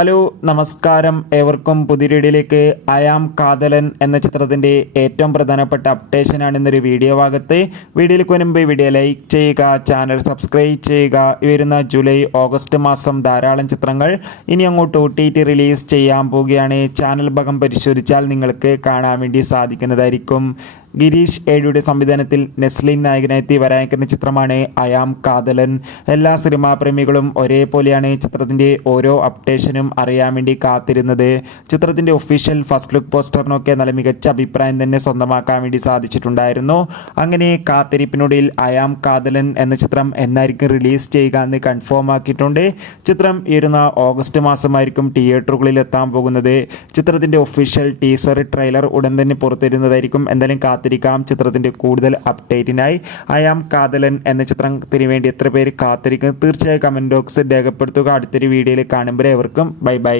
Hello നമസ്കാരം, ഏവർക്കും പുതിയ വീഡിയോയിലേക്ക്. അയാം കാതലൻ എന്ന ചിത്രത്തിൻ്റെ ഏറ്റവും പ്രധാനപ്പെട്ട അപ്ഡേഷനാണ് ഇന്നൊരു വീഡിയോ ഭാഗത്ത്. വീഡിയോയിലേക്ക് മുൻപ് വീഡിയോ ലൈക്ക് ചെയ്യുക, ചാനൽ സബ്സ്ക്രൈബ് ചെയ്യുക. വരുന്ന ജൂലൈ ഓഗസ്റ്റ് മാസം ധാരാളം ചിത്രങ്ങൾ ഇനി അങ്ങോട്ട് OTT റിലീസ് ചെയ്യാൻ പോവുകയാണ്. ചാനൽ ഭാഗം പരിശോധിച്ചാൽ നിങ്ങൾക്ക് കാണാൻ വേണ്ടി സാധിക്കുന്നതായിരിക്കും. ഗിരീഷ് ഏഴിയുടെ സംവിധാനത്തിൽ നെസ്ലിൻ നായകനെത്തി വരാനിരിക്കുന്ന ചിത്രമാണ് അയാം കാതലൻ. എല്ലാ സിനിമാ പ്രേമികളും ഒരേപോലെയാണ് ചിത്രത്തിൻ്റെ ഓരോ അപ്ഡേഷനും അറിയാൻ വേണ്ടി കാത്തിരുന്നത്. ചിത്രത്തിൻ്റെ ഒഫീഷ്യൽ ഫസ്റ്റ് ലുക്ക് പോസ്റ്ററിനൊക്കെ നല്ല മികച്ച അഭിപ്രായം തന്നെ സ്വന്തമാക്കാൻ വേണ്ടി സാധിച്ചിട്ടുണ്ടായിരുന്നു. അങ്ങനെ കാത്തിരിപ്പിനൊടുവിൽ അയാം കാതലൻ എന്ന ചിത്രം എന്നായിരിക്കും റിലീസ് ചെയ്യുക എന്ന് കൺഫേം ആക്കിയിട്ടുണ്ട്. ചിത്രം ഇരുന്ന ഓഗസ്റ്റ് മാസമായിരിക്കും തിയേറ്ററുകളിൽ എത്താൻ പോകുന്നത്. ചിത്രത്തിൻ്റെ ഒഫീഷ്യൽ ടീസർ ട്രെയിലർ ഉടൻ തന്നെ പുറത്തുവരുന്നതായിരിക്കും. എന്തായാലും കാത്തിരിക്കാം ചിത്രത്തിൻ്റെ കൂടുതൽ അപ്ഡേറ്റിനായി. അയാം കാതലൻ എന്ന ചിത്രത്തിന് വേണ്ടി എത്ര പേര് കാത്തിരിക്കും? തീർച്ചയായും കമൻറ്റ് ബോക്സിൽ രേഖപ്പെടുത്തുക. അടുത്തൊരു വീഡിയോയിൽ കാണുമ്പോൾ ഏവർക്കും ബൈ ബൈ.